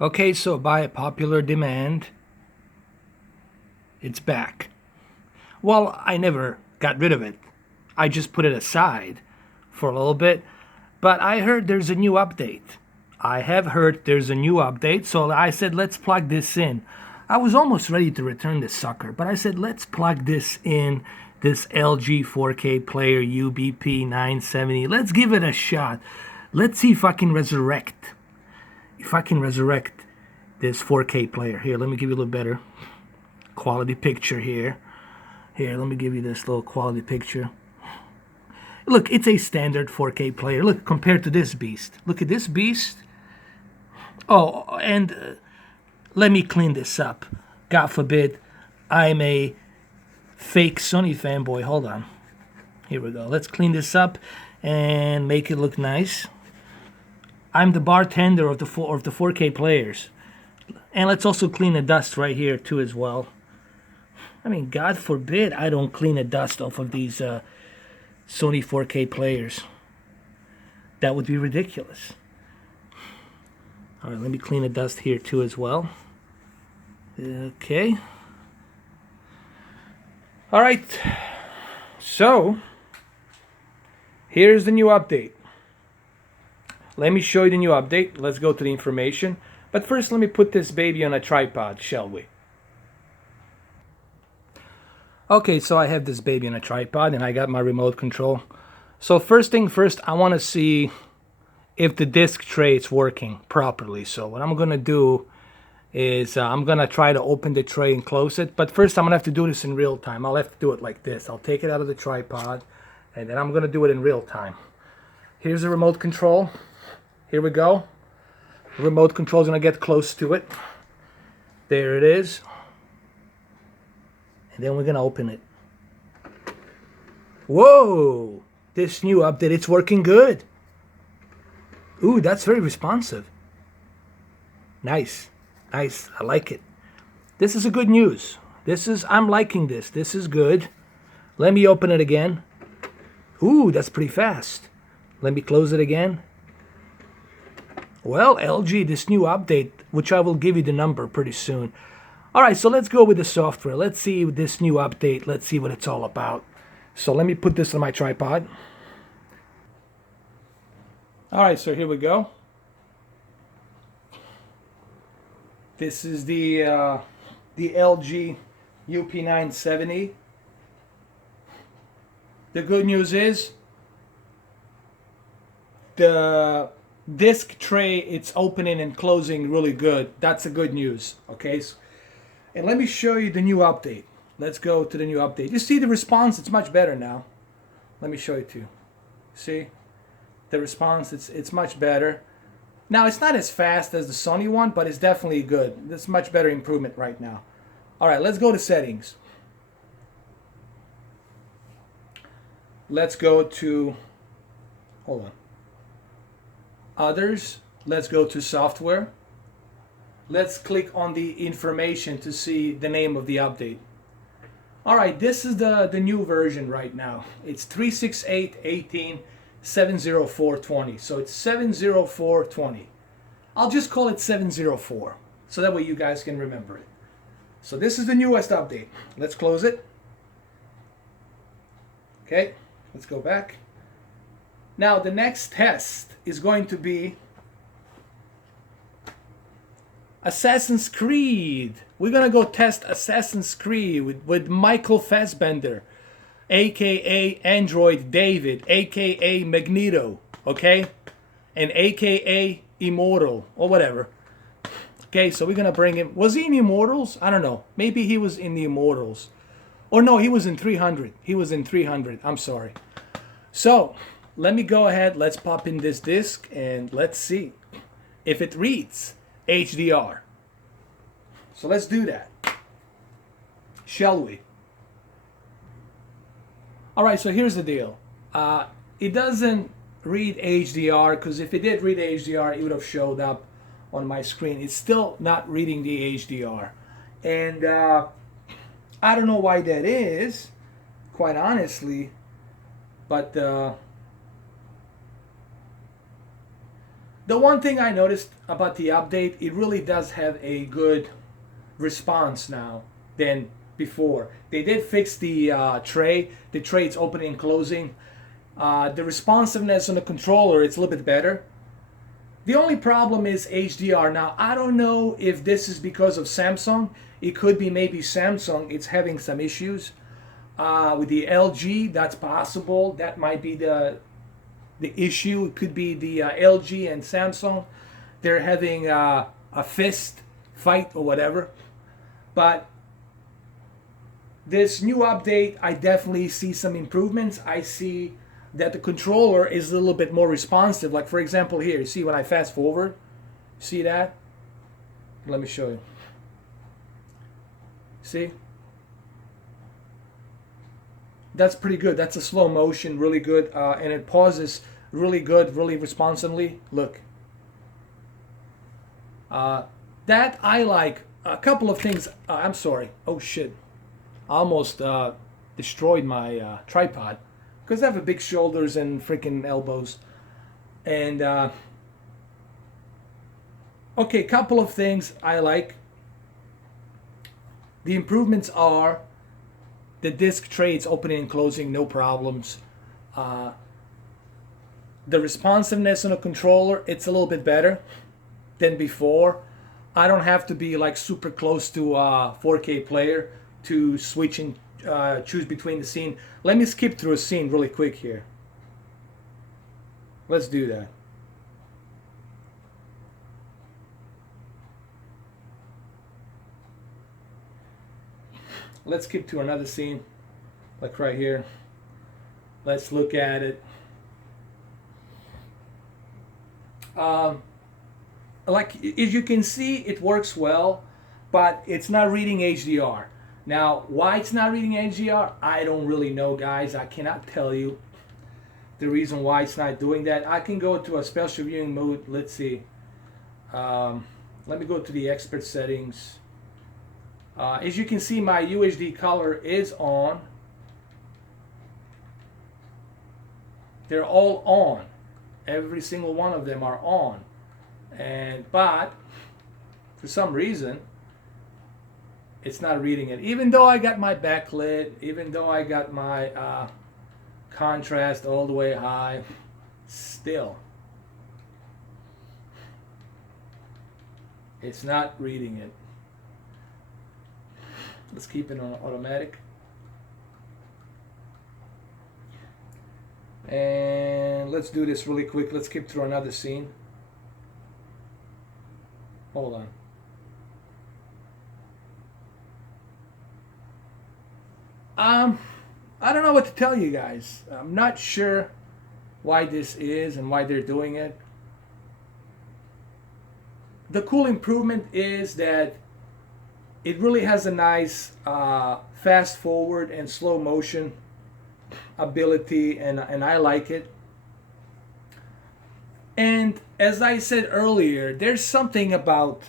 Okay, so by popular demand, it's back. Well, I never got rid of it. I just put it aside for a little bit. But I heard there's a new update. I have heard there's a new update, so I said, let's plug this in. I was almost ready to return this sucker, but I said, let's plug this in, this LG 4K player UBP970. Let's give it a shot. Let's see if I can resurrect. If I can resurrect this 4K player. Here, let me give you a little better quality picture here. Here, let me give you this little quality picture. Look, it's a standard 4K player. Look, compared to this beast. Look at this beast. Oh, and let me clean this up. God forbid I'm a fake Sony fanboy. Hold on. Here we go. Let's clean this up and make it look nice. I'm the bartender of the 4K players. And let's also clean the dust right here too as well. I mean, God forbid I don't clean the dust off of these Sony 4K players. That would be ridiculous. All right, let me clean the dust here too as well. Okay. All right. So, here's the new update. Let me show you the new update. Let's go to the information. But first, let me put this baby on a tripod, shall we? Okay, so I have this baby on a tripod and I got my remote control. So first thing first, I want to see if the disc tray is working properly. So what I'm going to do is I'm going to try to open the tray and close it. But first, I'm going to have to do this in real time. I'll have to do it like this. I'll take it out of the tripod and then I'm going to do it in real time. Here's the remote control. Here we go. The remote control is going to get close to it. There it is. And then we're going to open it. Whoa! This new update, it's working good. Ooh, that's very responsive. Nice. Nice. I like it. This is a good news. I'm liking this. This is good. Let me open it again. Ooh, that's pretty fast. Let me close it again. Well, LG, this new update, which I will give you the number pretty soon. All right, so let's go with the software. Let's see this new update. Let's see what it's all about. So let me put this on my tripod. All right, so here we go. This is the LG UP970. The good news is the disc tray, it's opening and closing really good. That's the good news. Okay. And let me show you the new update. Let's go to the new update. You see the response, it's much better now. Let me show you too. See? The response, it's much better. Now, it's not as fast as the Sony one, but it's definitely good. It's much better improvement right now. All right, let's go to settings. Let's go to, hold on. Others. Let's go to software. Let's click on the information to see the name of the update. All right, this is the new version right now. It's 368.18.704.20. So it's 704.20. I'll just call it 704 so that way you guys can remember it. So this is the newest update. Let's close it. Okay, let's go back. Now the next test is going to be Assassin's Creed. We're gonna go test Assassin's Creed with Michael Fassbender, aka Android David, aka Magneto, okay? And aka Immortal, or whatever. Okay, so we're gonna bring him. Was he in Immortals? I don't know. Maybe he was in the Immortals. Or no, he was in 300. He was in 300. I'm sorry. So, let me go ahead. Let's pop in this disc and let's see if it reads HDR. So let's do that. Shall we? All right, so here's the deal. It doesn't read HDR because if it did read HDR, it would have showed up on my screen. It's still not reading the HDR. And I don't know why that is, quite honestly, but The one thing I noticed about the update, it really does have a good response now than before. They did fix the tray. The tray it's opening and closing. The responsiveness on the controller, it's a little bit better. The only problem is HDR. Now, I don't know if this is because of Samsung. It could be maybe Samsung. It's having some issues with the LG. That's possible. That might be the issue. It could be the LG and Samsung. They're having a fist fight or whatever. But this new update, I definitely see some improvements. I see that the controller is a little bit more responsive. Like for example here, you see when I fast forward, see that? Let me show you. See? That's pretty good. That's a slow motion, really good. And it pauses really good, really responsively. Look. That I like. A couple of things. I'm sorry. Oh shit. I almost destroyed my tripod. Because I have big shoulders and freaking elbows. And, okay, couple of things I like. The improvements are the disc tray, it's opening and closing, no problems. The responsiveness on the controller, it's a little bit better than before. I don't have to be like super close to a 4K player to switch and choose between the scene. Let me skip through a scene really quick here. Let's do that. Let's skip to another scene, like right here. Let's look at it. Like as you can see, it works well, but it's not reading HDR. Now, why it's not reading HDR, I don't really know, guys. I cannot tell you the reason why it's not doing that. I can go to a special viewing mode. Let's see. Let me go to the expert settings. As you can see, my UHD color is on. They're all on. Every single one of them are on. But for some reason, it's not reading it. Even though I got my backlit, even though I got my contrast all the way high, still, it's not reading it. Let's keep it on automatic. And let's do this really quick. Let's skip through another scene. Hold on. I don't know what to tell you guys. I'm not sure why this is and why they're doing it. The cool improvement is that it really has a nice fast forward and slow motion ability, and I like it. And as I said earlier, there's something about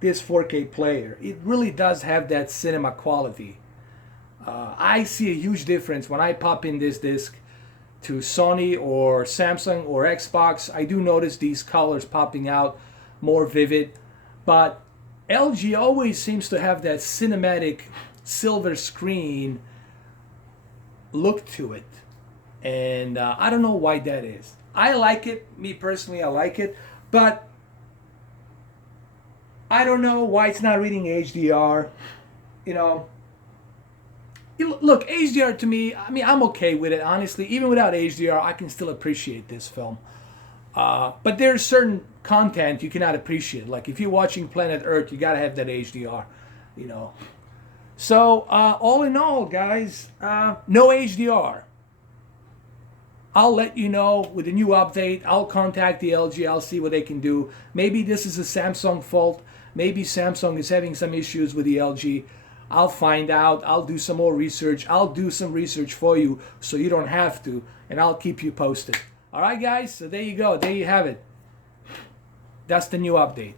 this 4K player. It really does have that cinema quality. I see a huge difference when I pop in this disc to Sony or Samsung or Xbox. I do notice these colors popping out more vivid, but LG always seems to have that cinematic silver screen look to it, and I don't know why that is. I like it, me personally, I like it, but I don't know why it's not reading HDR. You know, look, HDR to me, I mean, I'm okay with it, honestly. Even without HDR, I can still appreciate this film. But there's certain content you cannot appreciate. Like if you're watching Planet Earth, you gotta have that HDR, you know. So all in all, guys, no HDR. I'll let you know with a new update. I'll contact the LG. I'll see what they can do. Maybe this is a Samsung fault. Maybe Samsung is having some issues with the LG. I'll find out. I'll do some more research. I'll do some research for you so you don't have to, and I'll keep you posted. All right, guys? So there you go. There you have it. That's the new update.